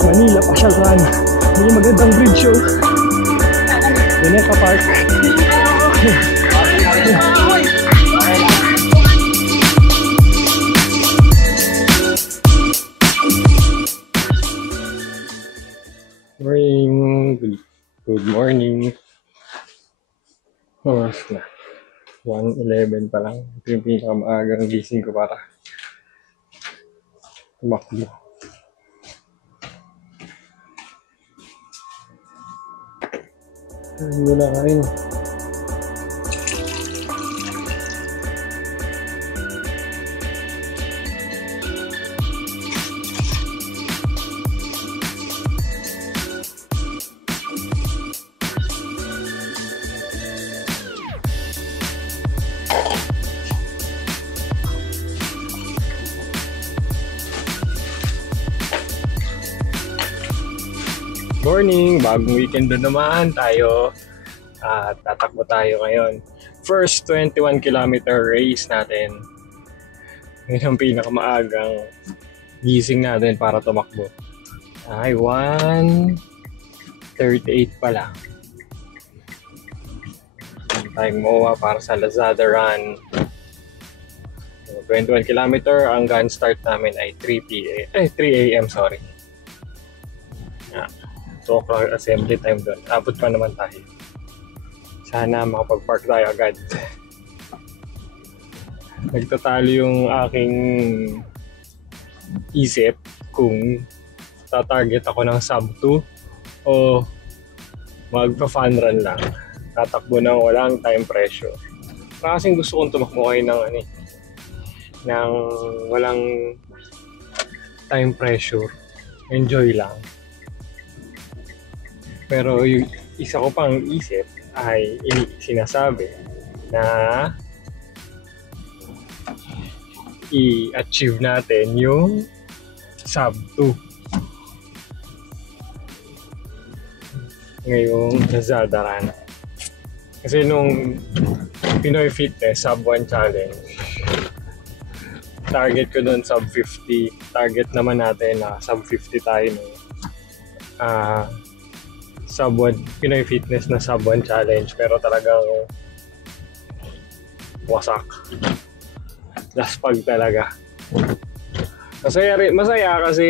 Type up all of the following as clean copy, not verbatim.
Manila Pasyal Run. May magandang bridge show. Luneta Park. Morning. Good morning. Oras na. 1:11 pa lang. Ito yung pinakamaagang gising ko para tumakbo. Hindi na kain. Morning! Bagong weekend na naman tayo. Tatakbo tayo ngayon. First 21 kilometer race natin. Ngayon ang pinakamaagang gising natin para tumakbo. Ay, 1:38 pala. Time MOA para sa Lazada Run. 21 kilometer. Ang gun start namin ay 3 a.m. sorry. 2 o'clock assembly time doon. Abot pa naman tayo. Sana makapag-park tayo agad. Nagtatalo yung aking isip kung tatarget ako ng sub 2 o magpa-fun run lang. Tatakbo ng walang time pressure. Kasing gusto kong tumakbo kayo ng walang time pressure. Enjoy lang. Pero yung isa ko pang isip ay sinasabi na i-achieve natin yung sub 2 ngayong Lazada Run. Kasi nung Pinoy Fitness sub 1 challenge, target ko doon sub 50. Target naman natin na sub 50 tayo nung sub 1 Pinoy Fitness na sub 1 challenge, pero talagang wasak. Laspag talaga. Masaya kasi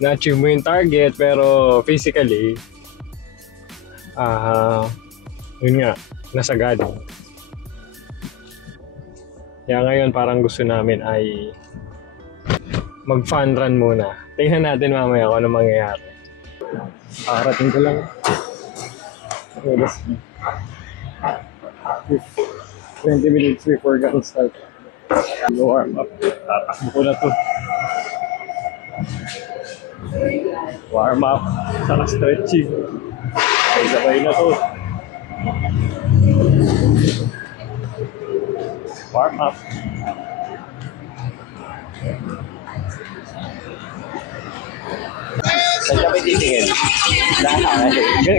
na-achieve mo yung target, pero physically yun nga, nasagad. Kaya ngayon parang gusto namin ay mag-fun run muna. Tingnan natin mamaya kung ano mangyayari. Parating ko lang. 20 minutes before gun start. Warm up. Tatakbo ko na to. Warm up. Saka stretching. Sabay na to. Warm up. Saan kami titingin?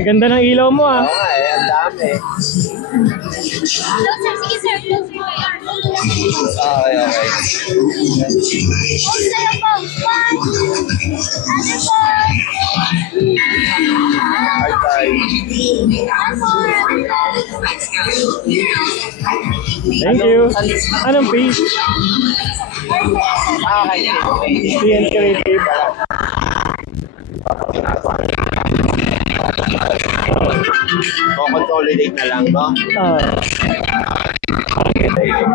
Ganda ng ilaw mo ah. Oo nga eh, ang dami. Okay. Thank you. Anong page? TN Creative. Consolidate na lang, no?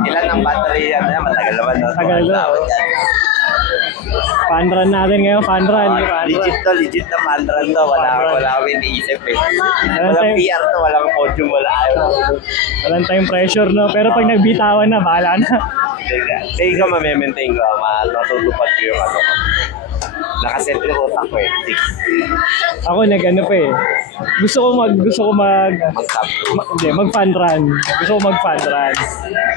Ilan ang battery yan? Matagal naman, no? Tagal na. Fun run natin ngayon, fun run. Legit na fun run to. Wala kami iniisip eh. Walang PR to, walang podium, wala ayaw. Walang time pressure, no? Pero pag nagbitawan na, bahala na. Sige ka ma-maintain ko, matutupad ko yung ano. Nakaset yung utak ko eh. Ako nag-ano pa eh. Gusto ko mag mag-fun run. Gusto ko mag-fun run.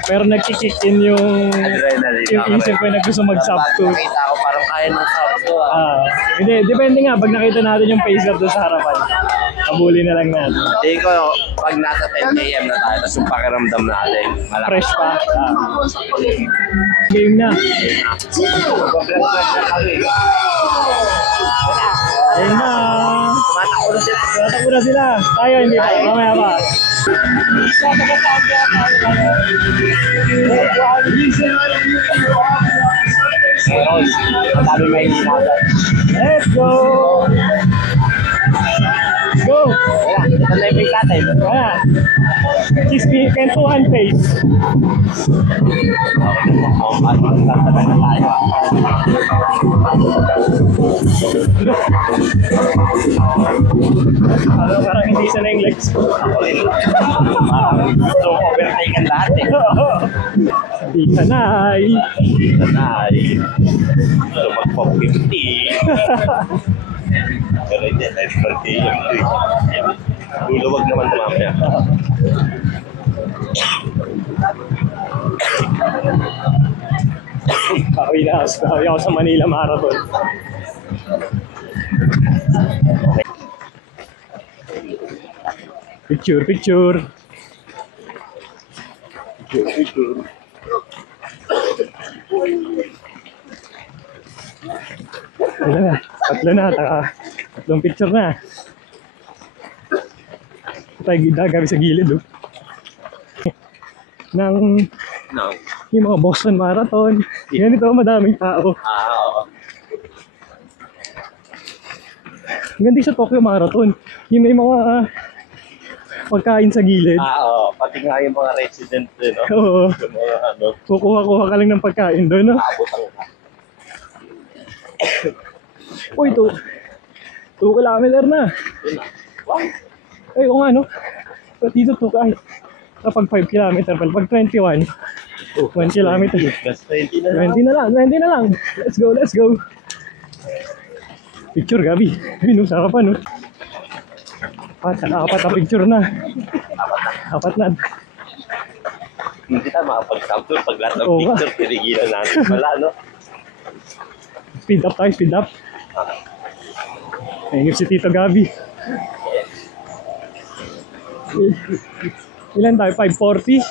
Pero nagkikick in yung adrenaline. Yung isip ko na gusto mag-sub 2. Nakita ko parang kaya ng sub 2 Hindi, depende nga. Pag nakita natin yung pacer doon sa harapan, kabuli na lang natin. Hindi ko, pag nasa 10 AM na tayo, tapos yung pakiramdam natin, fresh pa. Game na. Tatakbo na sila. Tayo, hindi pa. Mamaya pa. Sabi may hinabay. Let's go! Let's go! Wala, ito na yung may katay. Ayan. Kispi, kentuhan face. Parang hindi siya na yung legs. So, overtake ang lahat eh. Di sanay. Sanay. So, magpapipti. Pero hindi, life birthday yung luluwag naman na mamaya. Bawi ako sa Manila Marathon. Picture, picture. Ano na, tatlo na, tatlong picture na. Tayo gabi sa gilid, oh. Yung mga Boston Marathon. Ganito, madaming tao. Oo. Ganda sa Tokyo Marathon. Yung may mga pagkain sa gilid. Oo. Pati nga yung mga resident doon, no? Oo. Yung mga ano, Kukuha-kuha ka lang ng pagkain doon, no? abotang ka. Uy, 2 kilometer na. Ay, o nga, no? Dito 2 ka. Kapag 5 kilometer, pag 21, 1 kilometer. Gas 20 na lang. 20 na lang. Let's go, let's go. Picture, Gabi. Ay, no, sarap pa, no? Apat na picture na. Apat na. Hindi tayo makapag-sample pag lahat ng Oo nga. picture, pinigilan natin. Wala, no? Speed up tayo, speed up. Ayun si Tito Gabi. Ilan tayo? 540?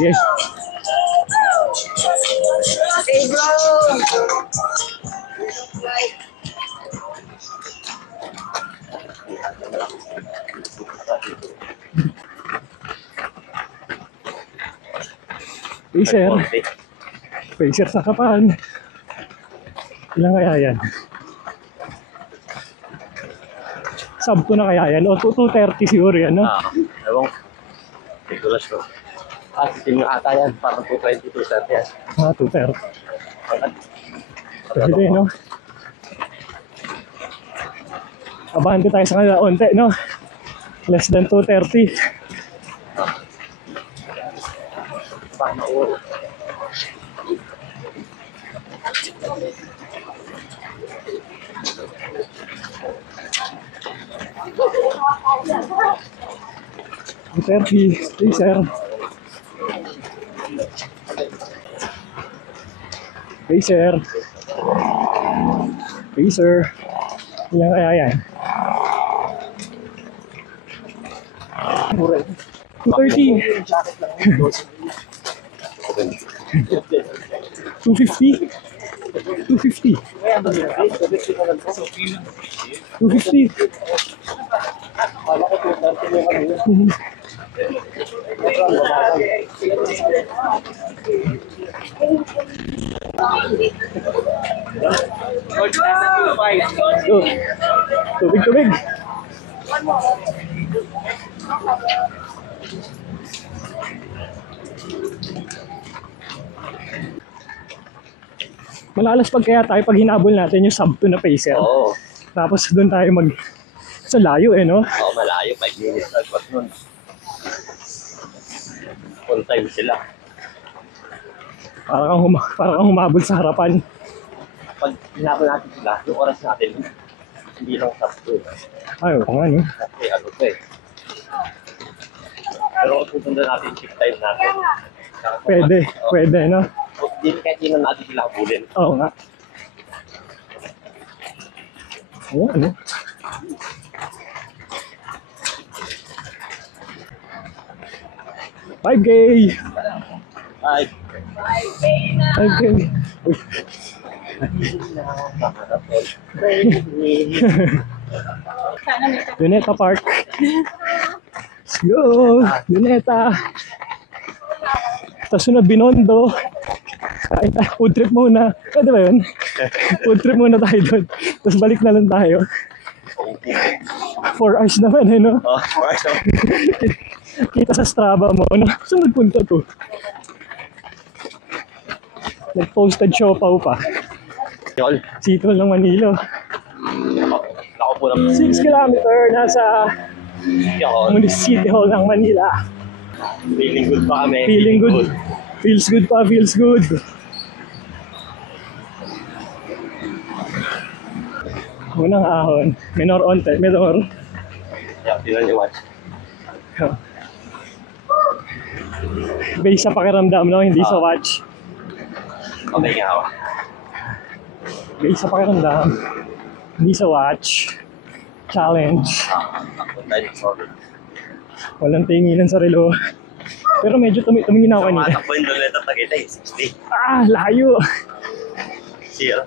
Yes. Hey bro! Pacer. Pacer sa kapan. Ilan kaya yan? Sub 2 na kaya yan? O 230 siguro yan, no? Ewan. Tigulas, no? Team nga ata yan. Parang 220, 230 yan. 230. Pwede, no? Abante tayo sa kanila onte, no? Less than 230. Pacer. Ilan kaya yan? 230. 250. 250. 250. Go. Tubig. Malalas pag kaya tayo pag hinabol natin yung sub 2 na pacer. Oo. Tapos doon tayo sa layo, eh, no? Oo, malayo. 5 minutes agpas nun. On time sila. Para kang humabol sa harapan. Pag hinapon natin sila, yung oras natin, hindi lang sakto. Ay, oo nga, no? Kasi ano to eh. Pero kung susundan natin yung shift time natin. Pwede, no? Hindi kahit yun na natin sila habulin. Oo nga. Oo, ano? $5K! Ay, 5K! Uy, Luneta Park. Let's go! Luneta! Tapos sunod, Binondo. Kain tayo, food trip muna. Pwede ba yun? Food trip muna tayo doon. Tapos balik na lang tayo. 4 hours naman eh, no? Oh, 4 hours naman. Kita sa Strava mo, no? Saan nagpunta to? Nag-posted Siopaw pa. Yol. Sito ng Manila. Ako po lang. 6 kilometer nasa Yol. City Hall ng Manila. Feeling good pa kami. Feeling good. Feels good pa, feels good. Unang ahon. Menor onte. Menor. Yeah, tinan niyo watch. Base sa pakiramdam, no? Hindi sa watch. Okay nga ako. Base sa pakiramdam. Hindi sa watch. Challenge. Takot tayo ng sorry. Walang tinginan sa relo. Pero medyo tumingin ako kanina. Tumatakbo yung Luneta Tagaytay, 60. Ah, layo. Zero.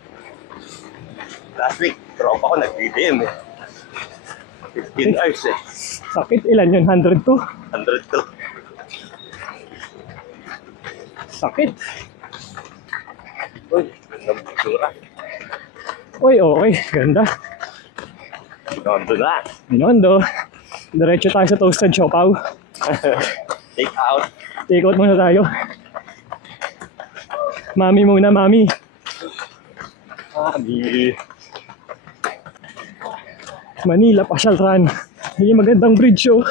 Last week, tropa ko nag-BDM eh. 15 hours eh. Sakit, ilan yun? 102? 102. Sakit. Uy, ganda mo itsura. Uy, okay. Ganda. Ganda na. Binondo. Diretso tayo sa Toasted Siopaw. Take out. Take out muna tayo. Mami muna, mami. Mami. Manila, Pasyal Run. Yung magandang bridge, oh.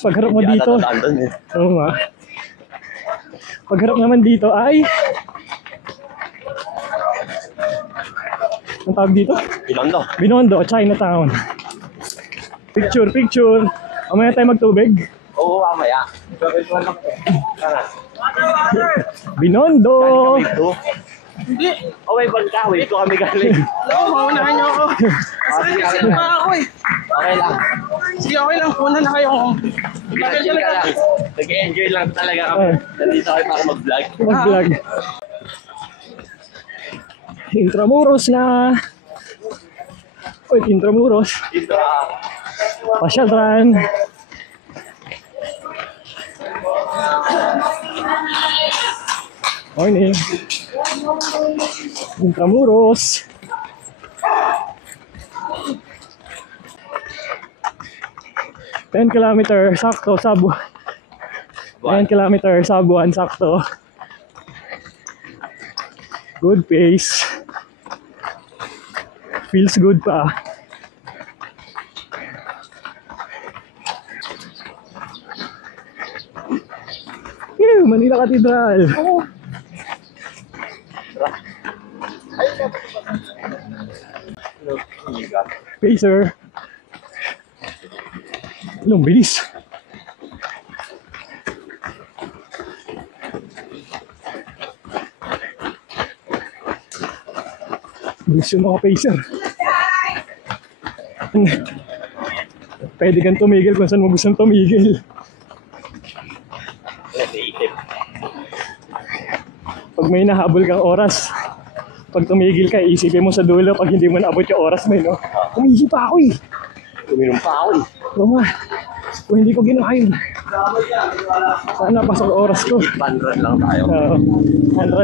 Pagharap mo dito. Eh. Oo nga. Pagharap naman dito ay... Ang tawag dito? Binondo. Binondo, Chinatown. Picture, picture. Mamaya tayo magtubig. Oo, mamaya. Tara. Binondo! Wave 2? Hindi. Oh, wave 1 ka. Wave 2 kami galing. Oo, maunahan niyo ako. Kasi pa ako eh. Okay lang. Sige, okay lang. Una na kayo. Chill ka lang. Nag-enjoy lang talaga kami. Nandito kayo para mag-vlog. Mag-vlog. Intramuros na. Uy, Intramuros. Dito Pasyal Run. Morning. Intramuros. Ten kilometer, sakto, Sabu. 10 kilometer, Sabuan, sakto. Good pace. Feels good pa. Manila Cathedral. Pacer. Anong bilis? Bilis yung mga pacer. Pwede kang tumigil kung saan mo gustong tumigil. Pag may nahabol kang oras, pag tumigil ka, isipin mo sa dulo pag hindi mo naabot yung oras mo, no? Umihi pa ako eh. Uminom pa ako eh. Oo nga. Kung hindi ko ginawa yun, sana pasok oras ko. Fun run lang tayo.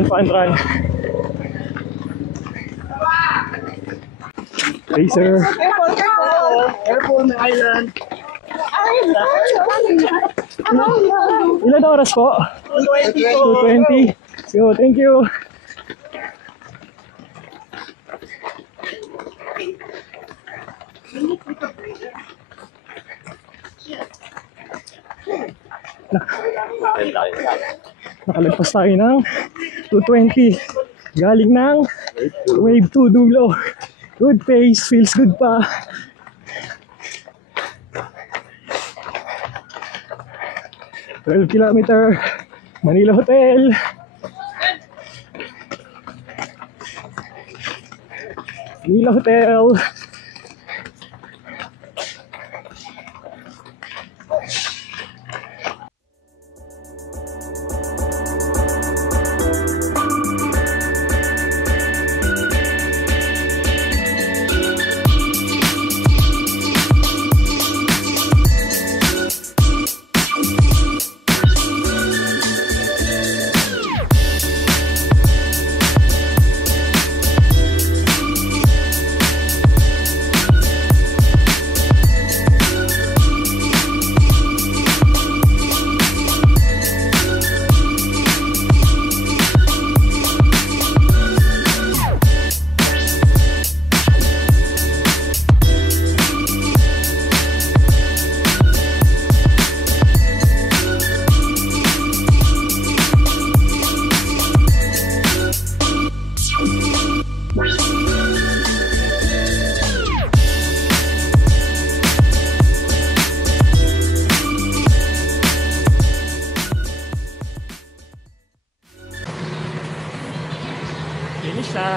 Fun run. Racer. Careful na island. Ilan oras po? 2:20. So, thank you. Nakalagpas tayo ng 2:20. Galing ng wave 2 dulo. Good pace, feels good pa. $12 kilometer, Manila Hotel. Manila Hotel.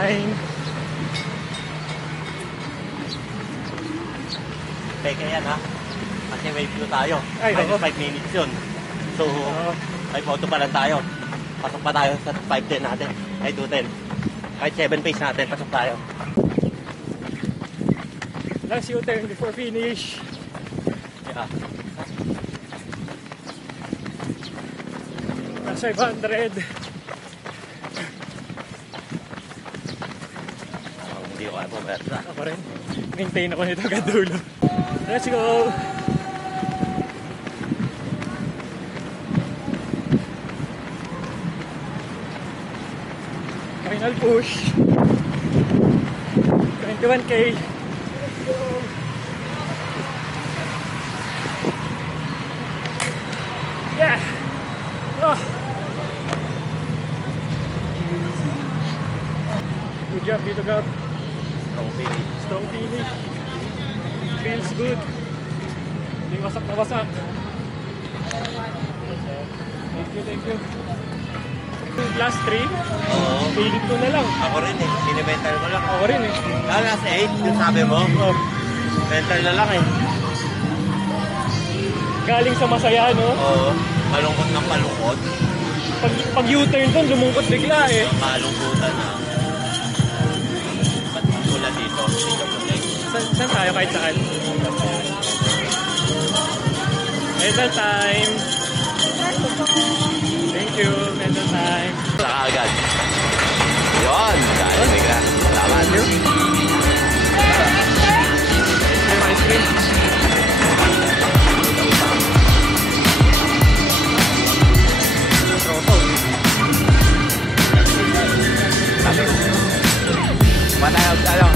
9. Teka yan ha. Kasi may view tayo. Ay, Minus oo. 5 minutes yun. So, Oo. may photo pa lang tayo. Pasok pa tayo sa 5:10 natin. Ay, 2:10. Kahit 7 pace natin, pasok tayo. Last U-turn before finish. Yeah. Last 500. Hindi ko alam kung meron. Ako rin. Maintain ako nito hanggang dulo. Let's go! Final push. 21K. Let's go! Yeah! Oh! Good job, Vito Gab. Strong finish. Strong finish. Feels good. Hindi wasak na wasak. Thank you, thank you. Last 3, Oo. pilit ko na lang. Ako rin eh. Sinimental ko lang. Ako rin eh. Last 8, yung sabi mo. Oh, Mental na lang eh. galing sa masaya, no? Oo. Malungkot ng malungkot. Pag U-turn doon, lumungkot bigla eh. Malungkutan na. Ba't mula dito? Dito po like. Saan tayo kahit saan? Medal time. Thank you, medal time. Saka agad. Yun. Dahil bigla. Salamat. Ice cream. Ba tayo,